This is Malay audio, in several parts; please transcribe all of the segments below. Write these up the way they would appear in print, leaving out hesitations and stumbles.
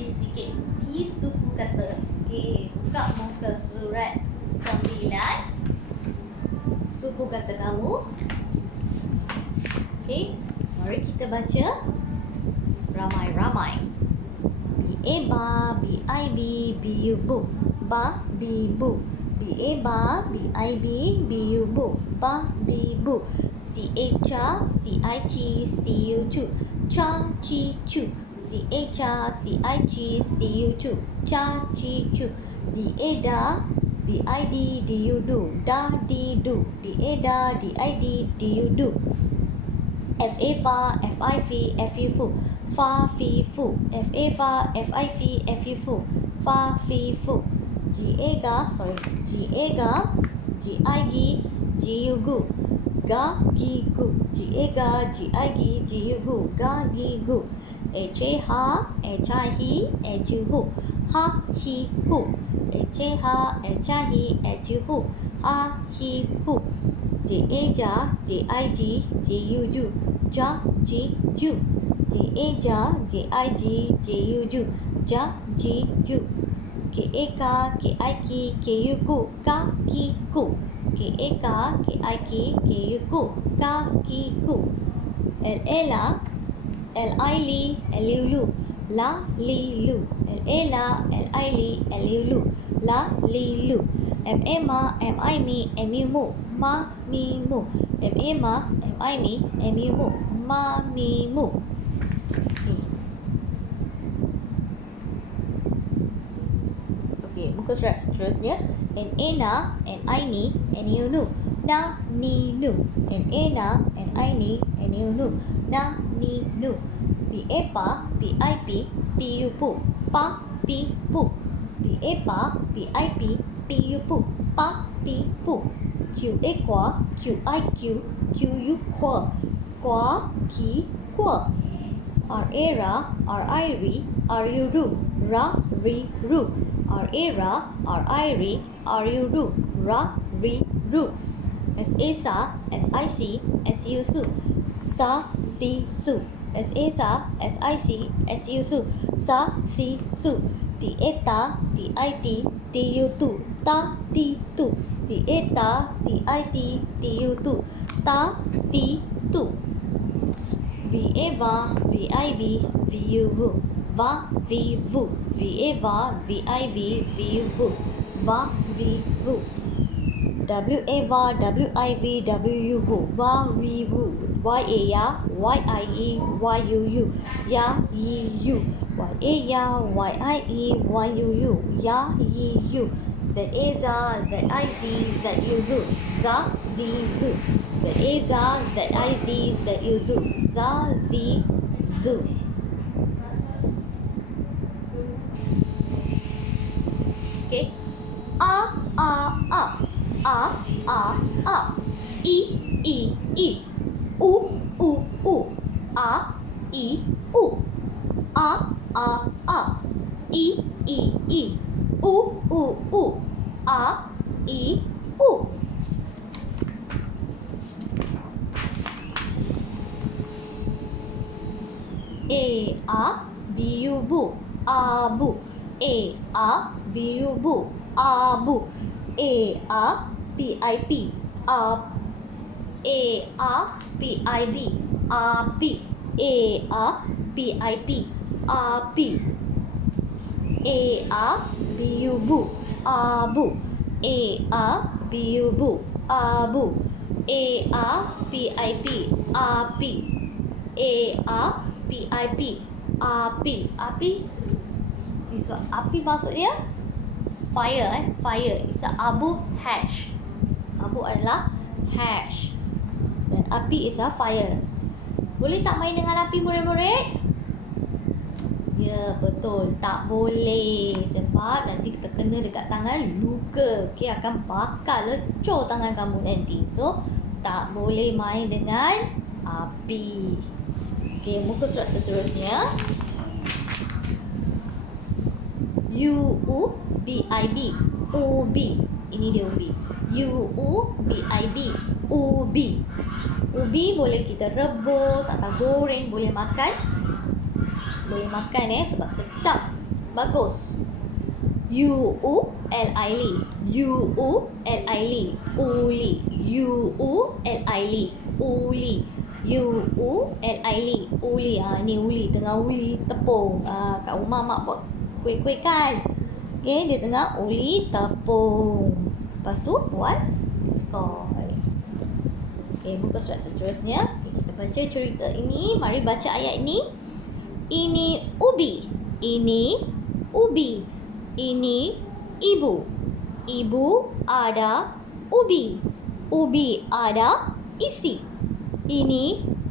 kaji sedikit di suku kata. Okey, buka muka surat 9. Suku kata kamu. Okey, mari kita baca ramai-ramai. B-A-ba, B-I-B, B-U-bu. Ba, bi-bu. B-A-ba, B-I-B, B-U-bu. Ba, bi-bu. C-A-cha, C-I-chi, C-U-chu. Cha, chi, chu. C-A-cha, C-I-chi, C-U-chu. Cha, chi, chu. D-A-da, D-I-D, D-U-du. Da, di-du. D-A-da, D-I-D, D-U-du. F-A-fa, F-I-fi, F-U-fu. Fa, fi, fu. F-A-fa, F-I-fi, F-U-fu. Fa, fi, fu. G-A-ga, G-A-ga, G-I-gi, G-U-gu. Ga, gi, gu. G-A-ga, G-I-gi, G-U-gu. Ga, gi, gu. H-A-ha, H-I-hi, H-U-hu. Ha, hi, hu. H-A-ha, H-I-hi, H-U-hu. Ha, hi, hu. J-A-ja, J-I-G, J-U-ju. Ja, ji, ju. J-A-ja, J-I-G, J-U-ju. Ja, ji, ju. K-A-ka, K-I-ki, K-U-ku. Ka, ki, ku. K-A-ka, K-I-ki, K-U-ku. Ka, ki, ku. L-A-la, L-I-li, L-U-lu. La, li, lu. L-A-la, L-I-li, L-U-lu. La, li, lu. M-A-ma, M-I-mi, M-U-mu. Ma, mi, mu. M-A-ma, M-I-mi, M-U-mu. Ma, mi, mu. Okey, muka surat seterusnya. N-A-na, N-I-ni, N-U-nu. Na, ni, nu. N-A-na, N-I-ni, N-U-nu. Na, ni, nu. P-A-pa, P-I-P, P-U-pu. Pa, pi, pu. P-A-pa, P-I-P, P-U-pu. Pa, pi, pu. Q-A-qua, Q-I-Q, Q-U-qua. Qua, ki, qua. R-A-ra, R-I-ri, R-U-ru. Ra, ri, ru. R-A-ra, R-I-ri, R-U-ru. Ra, ri, ru. S-A-sa, S-I-C, S-U-su. Sa, si, su. S-A-sa, S-I-C, S-U-su. Sa, si, su. T-A-ta, T-I-T, T-U-tu. Ta, ti, tu. T-A-ta, T-I-T, T-U-tu. Ta, ti, tu. V-A-va, V-I-V, V-U-vu. Va, vi, vu. V-A-va, V-I-V, V-U-vu. Va, vi, vu. W-A-va, W-I-V, W-U-vu. Va, vi, vu. Y-A-ya, Y-I-E, Y-U-U. Ya, yi, yu. Y-A-ya, Y-I-E, Y-U-U. Ya, yi, yu. Z-A-za, Z-I-Z, Z-U-zu. Za, zi, zu. Z-A-za, Z-I-Z, Z-U-zu. Za, zi, zu. Okay. A, A, A. A, A, A. I, I, I. U, U, U. A, I, U. A, A, A. I, I, I. U, U, U. A, I, U. A, B, U, bu. Abu. A, B, U, bu. Abu. A, P-I-P. A, P-I-B. Api. A, P-I-P. Api. A, B-U, bu. Abu. A, B-U, bu. Abu. A, P-I-P. Api. A, P-I-P. Api. Api. So, api maksud dia fire, fire. It's a abu hash. Abu adalah hash. Dan api is a fire. Boleh tak main dengan api murid-murid? Ya, betul. Tak boleh. Sebab nanti kita kena dekat tangan luka. Okey, akan bakar lecur tangan kamu nanti. So, tak boleh main dengan api. Okey, muka surat seterusnya. U-U-B-I-B. Ubi. Ini dia ubi. U-U-B-I-B. Ubi. Ubi boleh kita rebus atau goreng. Boleh makan. Boleh makan sebab sedap. bagus. U-U-L-I-Li. U-U-L-I-Li. Uli. U-U-L-I-Li. Uli. U-U-L-I-Li. Uli. Ni uli. Tengah uli tepung. Kat rumah mak buat kuih-kuih kan. Okay, dia tengah uli tepung. Lepas tu buat skoi. Okay, buka surat seterusnya. Okay, kita baca cerita ini. Mari baca ayat ini. Ini ubi. Ini ubi. Ini ibu. Ibu ada ubi. Ubi ada isi. Ini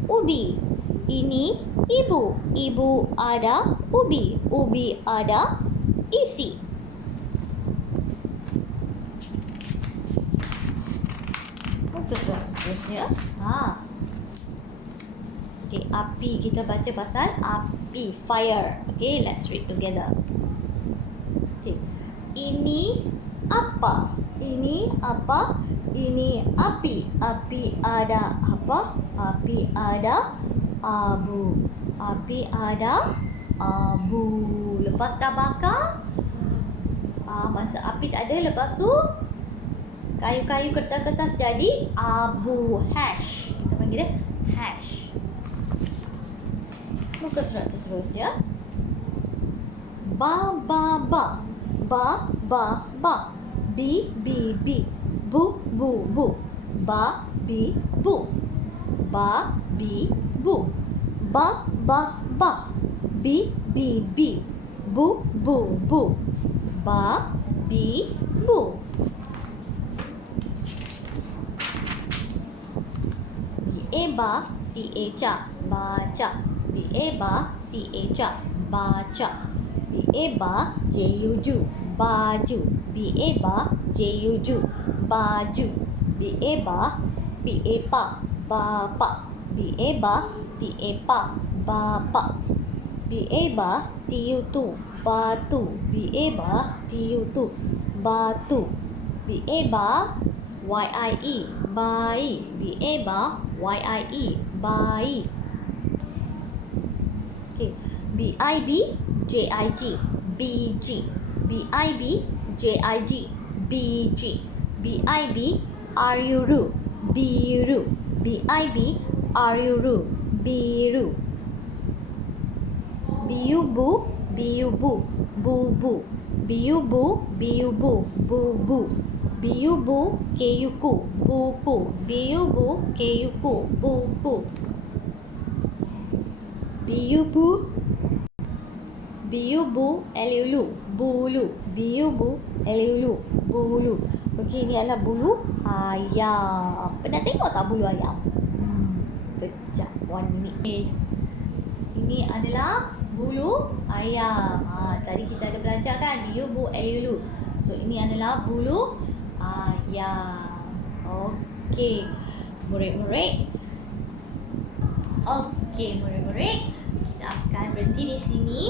ubi. Ini ibu. Ibu ada ubi. Ubi ada isi. Muka surat seterusnya. Okay, api. Kita baca pasal api. Fire. Okay, let's read together. Okay. Ini apa? Ini apa? Ini api. Api ada apa? Api ada abu. Api ada abu. Lepas dah bakar, masa api tak ada, lepas tu kayu-kayu kertas-kertas jadi abu. Hash. Kita panggil dia hash. Muka surat seterusnya. Ba ba ba. Ba ba ba. Bi bi bi. Bu bu bu. Ba bi bu. Ba bi bu. Ba ba ba. Bi bi bi. Bu bu bu. Ba bi bu. B-A-ba, C-A-ca. Baca. B-A-ba, C-A-ca. Baca. B-A-ba, J-U-Ju. Baju. B-A-ba, J-U-Ju. Baju. B-A-ba, P-A-pa. Bapa. B-A-ba, P-A-pa. Bapa. B-A-ba, T-U-tu. Batu. B-A-ba, T-U-tu. Batu. B-A-ba, Y-I-E. Bayi. B-A-ba, Y-I-E. Bayi. Okay. B-I-B, J-I-G. B-G. B-I-B, J-I-G. B-G. B-I-B, R-U-Ru. Biru. B-I-B, R-U-Ru. Biru. B-U-bu, B-U-bu. Bu-bu. B-U-bu, B-U-bu. Bu-bu. B-U-bu, K-U-ku. Bu-pu. B-U-bu, K-U-ku. Bu-pu. B-U-bu, B-U-bu, L-U-lu. Bulu. B-U-bu, L-U-lu. Bulu. Okey, ni adalah bulu ayam. Pernah tengok tak bulu ayam? Sekejap, 1 minit. Okay. Ini adalah bulu ayam. Tadi kita ada belajar kan? B-U-bu, L-U-lu. So, ini adalah bulu ayam. Okey. Murid-murid. Okey, murid-murid. Kita akan berhenti di sini.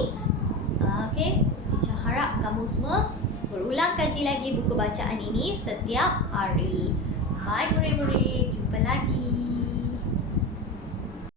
Okey. Teacher harap kamu semua berulang kaji lagi buku bacaan ini setiap hari. Bye murid-murid. Jumpa lagi.